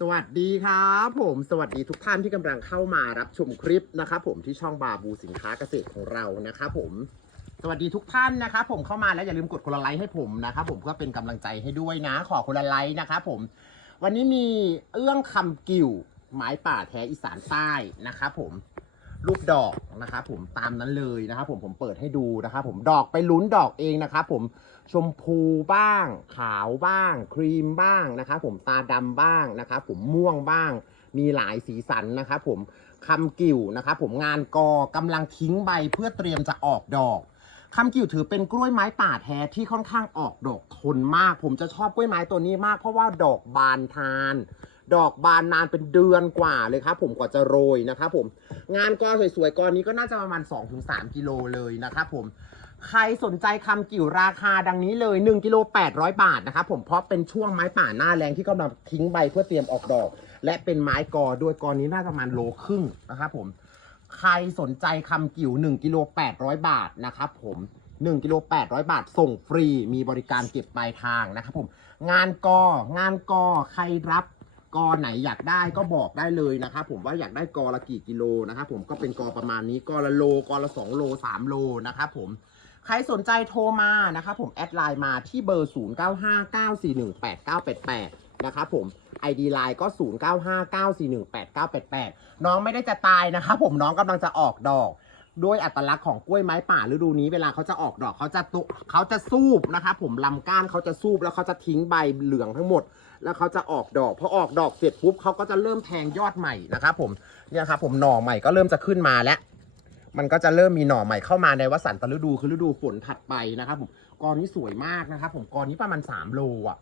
สวัสดีครับผมสวัสดีทุกท่านที่กำลังเข้ามารับชมคลิปนะครับผมที่ช่องบาบูสินค้าเกษตรของเรานะครับผมสวัสดีทุกท่านนะครับผมเข้ามาแล้วอย่าลืมกดคนละไลค์ให้ผมนะครับผมเพื่อเป็นกำลังใจให้ด้วยนะ ขอคนละไลค์นะครับผมวันนี้มีเอื้องคำกิ่วไม้ป่าแท้อีสานใต้นะครับผม รูปดอกนะครับผมตามนั้นเลยนะครับผมผมเปิดให้ดูนะครับผมดอกไปลุ้นดอกเองนะครับผมชมพูบ้าง ขาวบ้าง ครีมบ้างนะครับผมตาดำบ้างนะครับผมม่วงบ้าง มีหลายสีสันนะครับผมคำกิ่วนะครับผมงานกอกำลังทิ้งใบเพื่อเตรียมจะออกดอกคำกิ่วถือเป็นกล้วยไม้ป่าแท้ที่ค่อนข้างออกดอกทนมาก ผมจะชอบกล้วยไม้ตัวนี้มากเพราะว่าดอกบานทาน ดอกบานนานเป็นเดือนกว่าเลยครับผมกว่าจะโรยนะครับผมงานกอสวยๆกอนี้ก็น่าจะประมาณ 2-3 กิโลเลยนะครับผมใครสนใจคำกิ่วราคาดังนี้เลย 1กิโล800 บาทนะครับผมเพราะเป็นช่วงไม้ป่าหน้าแรงที่กำลังทิ้งใบเพื่อเตรียมออกดอก และเป็นไม้กอด้วยกอนี้น่าจะประมาณโลครึ่งนะครับผมใครสนใจคำกิ่ว1กิโล800 บาทนะครับผม1กิโล800 บาทส่งฟรีมีบริการเก็บปลายทางนะครับผมงานกองานกอใครรับ กอไหนอยากได้ก็บอกได้เลยนะครับผมว่าอยากได้กอละกี่กิโลนะครับผมก็เป็นกอประมาณนี้กอละโลกอละ2โล3โลนะครับผมใครสนใจโทรมานะครับผมแอดไลน์มาที่เบอร์ 0959418988 นะครับผม ID ไลน์ก็ 0959418988 น้องไม่ได้จะตายนะครับผมน้องกำลังจะออกดอก ด้วยอัตลักษณ์ของกล้วยไม้ป่าฤดูนี้เวลาเขาจะออกดอกเขาจะตุเขาจะสูบนะครับผมลำก้านเขาจะสูบแล้วเขาจะทิ้งใบเหลืองทั้งหมด แล้วเขาจะออกดอกพอออกดอกเสร็จปุ๊บเขาก็จะเริ่มแทงยอดใหม่นะครับผมเนี่ยครับผมหน่อใหม่ก็เริ่มจะขึ้นมาแล้ว มันก็จะเริ่มมีหน่อใหม่เข้ามาในวสันตฤดูคือฤดูฝนถัดไปนะครับผมกอนี้สวยมากนะครับผมกอนี้ประมาณ3โลอะ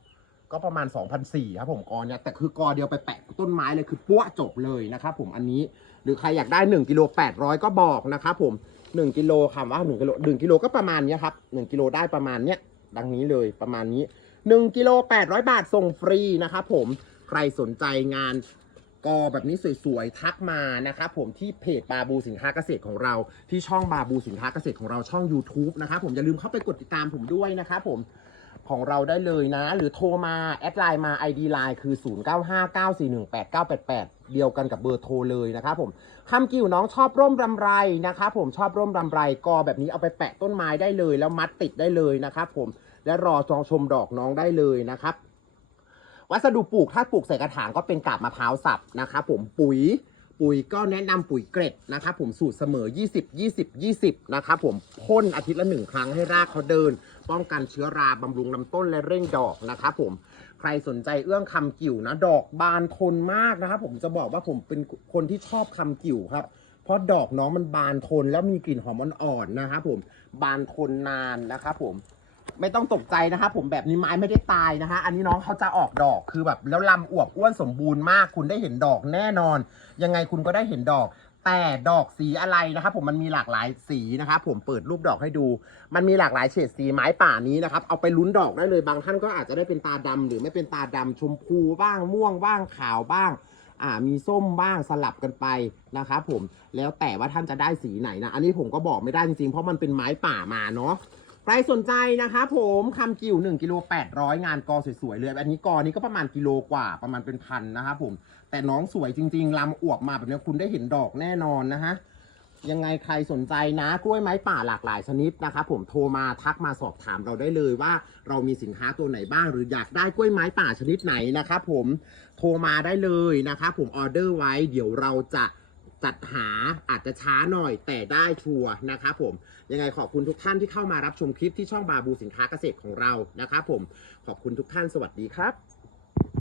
ก็ประมาณ 2,004ครับผมกอเนี้ยแต่คือกอเดียวไปแปะต้นไม้เลยคือปั้วจบเลยนะครับผมอันนี้หรือใครอยากได้1กิโล800 ก็บอกนะครับผม1กิโลคำว่า1กิโล1กิโลก็ประมาณนี้ครับ1กิโลได้ประมาณเนี้ยดังนี้เลยประมาณนี้ 1กิโล800 บาทส่งฟรีนะครับผมใครสนใจงานกอแบบนี้สวยๆ ทักมานะครับผมที่เพจบาบูสินค้าเกษตรของเราที่ช่องบาบูสินค้าเกษตรของเราช่อง YouTube นะครับผมอย่าลืมเข้าไปกดติดตามผมด้วยนะครับผมของเราได้เลยนะ หรือโทรมาแอดไลน์มา ID ไลน์คือ 0959418988 เดียวกันกับเบอร์โทรเลยนะครับผมคำกิ่วน้องชอบร่มรำไรนะครับผมชอบร่มรำไรกอแบบนี้เอาไปแปะต้นไม้ได้เลย แล้วมัดติดได้เลยนะครับผม และรอจองชมดอกน้องได้เลยนะครับ วัสดุปลูกถ้าปลูกใส่กระถางก็เป็นกาบมะพร้าวสับนะครับผมปุ๋ยปุ๋ยก็แนะนำปุ๋ยเกร็ดนะครับผมสูตรเสมอ 20 20 20 นะครับผมพ่นอาทิตย์ละหนึ่งครั้งให้รากเขาเดิน ป้องกันเชื้อราบำรุงลำต้นและเร่งดอกนะครับผมใครสนใจเอื้องคำกิ่วนะ ดอกบานทนมากนะครับผมจะบอกว่าผมเป็นคนที่ชอบคำกิ่วครับ เพราะดอกน้องมันบานทนแล้วมีกลิ่นหอมอ่อนๆนะครับผมบานทนนานนะครับผม ไม่ต้องตกใจนะครับผมแบบนี้ไม้ไม่ได้ตายนะฮะอันนี้น้องเขาจะออกดอกคือแบบแล้วลำอวบอ้วนสมบูรณ์มาก คุณได้เห็นดอกแน่นอน ยังไงคุณก็ได้เห็นดอก แต่ดอกสีอะไรนะครับผมมันมีหลากหลายสีนะครับผมเปิดรูปดอกให้ดู มันมีหลากหลายเฉดสีไม้ป่านี้นะครับเอาไปลุ้นดอกได้เลยบางท่านก็อาจจะได้เป็นตาดำหรือไม่เป็นตาดำชมพูบ้างม่วงบ้างขาวบ้างอ่ามีส้มบ้างสลับกันไปนะครับผมแล้วแต่ว่าท่านจะได้สีไหนนะอันนี้ผมก็บอกไม่ได้จริงๆเพราะมันเป็นไม้ป่ามาเนาะ ใครสนใจนะครับผมคำกิ่ว1กิโล800 งานกอสวยๆเลย อันนี้กอนี้ก็ประมาณกิโลกว่าประมาณเป็นพันนะครับผม แต่น้องสวยจริงๆลำอวบมาแบบนี้คุณได้เห็นดอกแน่นอนนะฮะยังไงใครสนใจนะกล้วยไม้ป่าหลากหลายชนิดนะครับผมโทรมาทักมาสอบถามเราได้เลยว่า เรามีสินค้าตัวไหนบ้าง หรืออยากได้กล้วยไม้ป่าชนิดไหนนะครับผมโทรมาได้เลยนะครับผมออเดอร์ไว้ เดี๋ยวเราจะ จัดหาอาจจะช้าหน่อยแต่ได้ชัวร์นะครับผมยังไงขอบคุณทุกท่านที่เข้ามารับชมคลิปที่ช่องบาบูสินค้าเกษตรของเรานะครับผมขอบคุณทุกท่านสวัสดีครับ